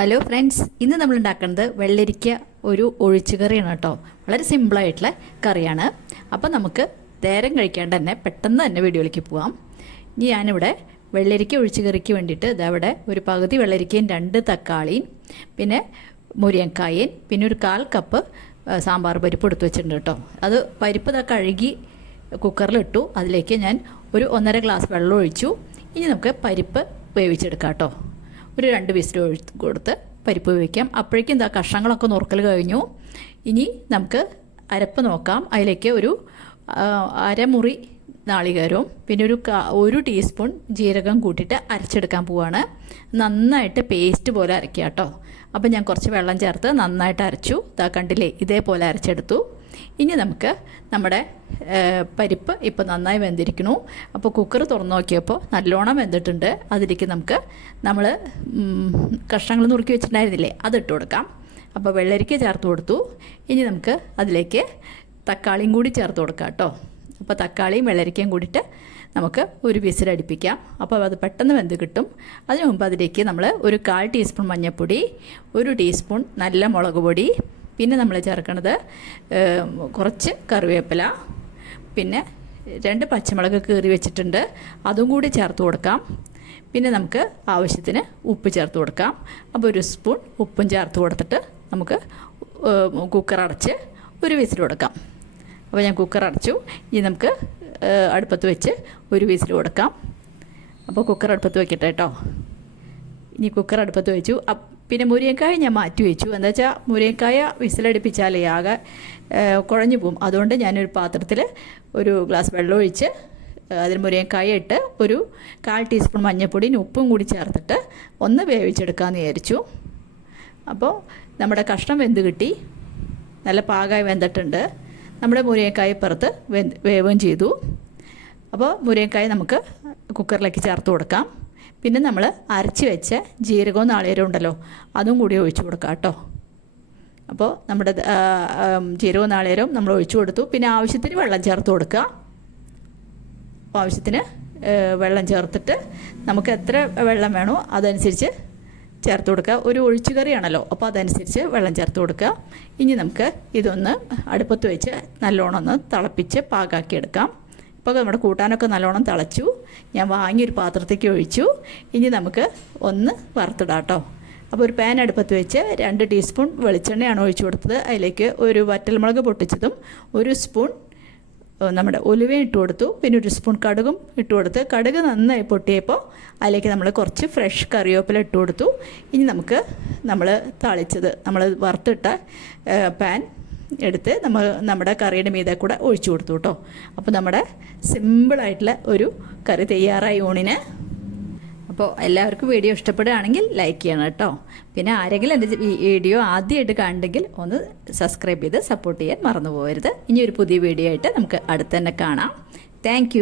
Hello friends, ഇന്ന് നമ്മൾ ഉണ്ടാക്കുന്നത് വെള്ളരിക്ക ഒരു ഒഴിച്ചുകറിയാണ് കേട്ടോ. വളരെ സിമ്പിളായിട്ടുള്ള കറിയാണ്. അപ്പോൾ നമുക്ക് നേരം കഴിക്കാണ്ട് തന്നെ പെട്ടെന്ന് തന്നെ വീഡിയോയിലേക്ക് പോവാം. ഇനി ഞാനിവിടെ വെള്ളരിക്ക ഒഴിച്ചുകറിക്ക് വേണ്ടിയിട്ട് ഇതവിടെ ഒരു പകുതി വെള്ളരിക്കയും 2 തക്കാളിയും പിന്നെ മുരിങ്ങക്കായും പിന്നെ ഒരു 1/4 കപ്പ് സാമ്പാർ പരിപ്പ് എടുത്ത് വെച്ചിട്ടുണ്ട് കേട്ടോ. അത് പരിപ്പ് കഴുകി കുക്കറിലിട്ടു. അതിലേക്ക് ഞാൻ ഒരു 1.5 ഗ്ലാസ് വെള്ളം ഒഴിച്ചു. ഇനി നമുക്ക് പരിപ്പ് വേവിച്ചെടുക്കാം കേട്ടോ. ഒരു 2 വിസിൽ കൊടുത്ത് പരിപ്പ് വേവിക്കാം. അപ്പോഴേക്കും എന്താ കഷ്ണങ്ങളൊക്കെ നുറുക്കൽ കഴിഞ്ഞു. ഇനി നമുക്ക് അരപ്പ് നോക്കാം. അതിലേക്ക് ഒരു അരമുറി നാളികേരവും പിന്നെ ഒരു ടീസ്പൂൺ ജീരകം കൂട്ടിയിട്ട് അരച്ചെടുക്കാൻ പോവാണ്. നന്നായിട്ട് പേസ്റ്റ് പോലെ അരയ്ക്കുക കേട്ടോ. അപ്പോൾ ഞാൻ കുറച്ച് വെള്ളം ചേർത്ത് നന്നായിട്ട് അരച്ചു. കണ്ടില്ലേ, ഇതേപോലെ അരച്ചെടുത്തു. ഇനി നമുക്ക് നമ്മുടെ പരിപ്പ് ഇപ്പോൾ നന്നായി വെന്തിരിക്കണു. അപ്പോൾ കുക്കർ തുറന്നു നോക്കിയപ്പോൾ നല്ലോണം വെന്തിട്ടുണ്ട്. അതിലേക്ക് നമ്മൾ കഷ്ണങ്ങൾ നുറുക്കി വെച്ചിട്ടുണ്ടായിരുന്നില്ലേ, അതിട്ട് കൊടുക്കാം. അപ്പോൾ വെള്ളരിക്ക ചേർത്ത് കൊടുത്തു. ഇനി നമുക്ക് അതിലേക്ക് തക്കാളിയും കൂടി ചേർത്ത് കൊടുക്കാം കേട്ടോ. അപ്പോൾ തക്കാളിയും വെള്ളരിക്കയും കൂടിയിട്ട് നമുക്ക് ഒരു വിസിലടിപ്പിക്കാം. അപ്പോൾ അത് പെട്ടെന്ന് വെന്ത് കിട്ടും. അതിനു മുമ്പ് അതിലേക്ക് നമ്മൾ ഒരു 1/4 ടീസ്പൂൺ മഞ്ഞൾപ്പൊടി, 1 ടീസ്പൂൺ നല്ല മുളക് പൊടി, പിന്നെ നമ്മൾ ചേർക്കുന്നത് കുറച്ച് കറിവേപ്പില, പിന്നെ 2 പച്ചമുളക് കീറി വെച്ചിട്ടുണ്ട്, അതും കൂടി ചേർത്ത് കൊടുക്കാം. പിന്നെ നമുക്ക് ആവശ്യത്തിന് ഉപ്പ് ചേർത്ത് കൊടുക്കാം. അപ്പോൾ 1 സ്പൂൺ ഉപ്പും ചേർത്ത് കൊടുത്തിട്ട് നമുക്ക് കുക്കർ അടച്ച് ഒരു വിസിൽ കൊടുക്കാം. അപ്പോൾ ഞാൻ കുക്കർ അടച്ചു. ഇനി നമുക്ക് അടുപ്പത്ത് വെച്ച് ഒരു വിസിൽ കൊടുക്കാം. അപ്പോൾ കുക്കർ അടുപ്പത്ത് വെക്കട്ടെ കേട്ടോ. ഇനി കുക്കർ അടുപ്പത്ത് വെച്ചു. പിന്നെ മുരിങ്ങക്കായ ഞാൻ മാറ്റി വെച്ചു. എന്താ വെച്ചാൽ മുരിങ്ങക്കായ വിസിലടുപ്പിച്ചാലേ ആകെ കുഴഞ്ഞു പോവും. അതുകൊണ്ട് ഞാനൊരു പാത്രത്തിൽ ഒരു ഗ്ലാസ് വെള്ളം ഒഴിച്ച് അതിൽ മുരിങ്ങക്കായ ഇട്ട് ഒരു 1/4 ടീസ്പൂൺ മഞ്ഞൾപ്പൊടിയും ഉപ്പും കൂടി ചേർത്തിട്ട് ഒന്ന് വേവിച്ചെടുക്കാമെന്ന് വിചാരിച്ചു. അപ്പോൾ നമ്മുടെ കഷ്ണം വെന്ത് കിട്ടി. നല്ല പാകമായി വെന്തിട്ടുണ്ട്. നമ്മുടെ മുരിങ്ങക്കായ പുറത്ത് വേവുകയും ചെയ്തു. അപ്പോൾ മുരിങ്ങക്കായ നമുക്ക് കുക്കറിലേക്ക് ചേർത്ത് കൊടുക്കാം. പിന്നെ നമ്മൾ അരച്ച് വെച്ച ജീരകവും നാളികേരവും ഉണ്ടല്ലോ, അതും കൂടി ഒഴിച്ചു കൊടുക്കാം കേട്ടോ. അപ്പോൾ നമ്മുടെ ജീരകവും നാളികേരവും നമ്മൾ ഒഴിച്ചു കൊടുത്തു. പിന്നെ ആവശ്യത്തിന് വെള്ളം ചേർത്ത് കൊടുക്കുക. ആവശ്യത്തിന് വെള്ളം ചേർത്തിട്ട് നമുക്ക് എത്ര വെള്ളം വേണോ അതനുസരിച്ച് ചേർത്ത് കൊടുക്കുക. ഒരു ഒഴിച്ചുകറിയാണല്ലോ, അപ്പോൾ അതനുസരിച്ച് വെള്ളം ചേർത്ത് കൊടുക്കുക. ഇനി നമുക്ക് ഇതൊന്ന് അടുപ്പത്ത് വെച്ച് നല്ലോണം ഒന്ന് തിളപ്പിച്ച് പാകാക്കി എടുക്കാം. ഇപ്പോൾ നമ്മുടെ കൂട്ടാനൊക്കെ നല്ലോണം തിളച്ചു. ഞാൻ വാങ്ങിയൊരു പാത്രത്തേക്ക് ഒഴിച്ചു. ഇനി നമുക്ക് ഒന്ന് വറുത്തിടാം കേട്ടോ. അപ്പോൾ ഒരു പാൻ അടുപ്പത്ത് വെച്ച് 2 ടീസ്പൂൺ വെളിച്ചെണ്ണയാണ് ഒഴിച്ചു കൊടുത്തത്. അതിലേക്ക് ഒരു വറ്റൽമുളക് പൊട്ടിച്ചതും 1 സ്പൂൺ നമ്മുടെ ഉലുവയും ഇട്ട് കൊടുത്തു. പിന്നെ 1 സ്പൂൺ കടുകും ഇട്ട് കൊടുത്ത് കടുക് നന്നായി പൊട്ടിയപ്പോൾ അതിലേക്ക് നമ്മൾ കുറച്ച് ഫ്രഷ് കറിവേപ്പില ഇട്ട് കൊടുത്തു. ഇനി നമ്മൾ താളിച്ചത് നമ്മൾ വറുത്തിട്ട പാൻ എടുത്ത് നമ്മുടെ കറിയുടെ മീതെ കൂടെ ഒഴിച്ചു കൊടുത്തു കേട്ടോ. അപ്പോൾ നമ്മുടെ സിമ്പിളായിട്ടുള്ള ഒരു കറി തയ്യാറായി ഊണിന്. അപ്പോൾ എല്ലാവർക്കും വീഡിയോ ഇഷ്ടപ്പെടുകയാണെങ്കിൽ ലൈക്ക് ചെയ്യണം കേട്ടോ. പിന്നെ ആരെങ്കിലും എൻ്റെ വീഡിയോ ആദ്യമായിട്ട് കാണുന്നെങ്കിൽ ഒന്ന് സബ്സ്ക്രൈബ് ചെയ്ത് സപ്പോർട്ട് ചെയ്യാൻ മറന്നു പോകരുത്. ഇനി ഒരു പുതിയ വീഡിയോ ആയിട്ട് നമുക്ക് അടുത്ത് തന്നെ കാണാം. താങ്ക്